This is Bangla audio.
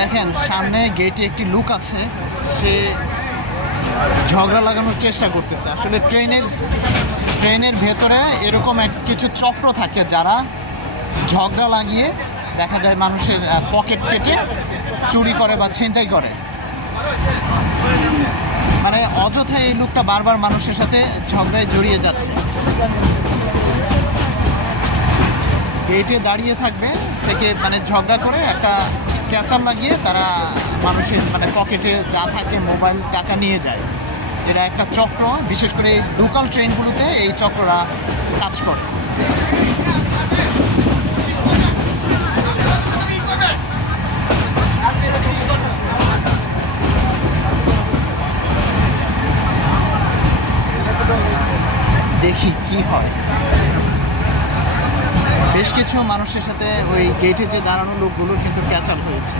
দেখেন সামনে গেটে একটি লুক আছে, সে ঝগড়া লাগানোর চেষ্টা করতেছে। আসলে ট্রেনের ভেতরে এরকম কিছু চক্র থাকে যারা ঝগড়া লাগিয়ে দেখা যায় মানুষের পকেট কেটে চুরি করে বা ছিনতাই করে। মানে অযথা এই লোকটা বারবার মানুষের সাথে ঝগড়ায় জড়িয়ে যাচ্ছে। গেটে দাঁড়িয়ে থাকবে থেকে মানে ঝগড়া করে একটা ক্যাচার লাগিয়ে তারা মানুষের মানে পকেটে যা থাকে মোবাইল টাকা নিয়ে যায়। এটা একটা চক্র, বিশেষ করে লোকাল ট্রেনগুলোতে এই চক্ররা কাজ করে। দেখি কি হয়। বেশ কিছু মানুষের সাথে ওই গেটে যে দাঁড়ানো লোকগুলোর কিন্তু ক্যাচ আপ হয়েছে।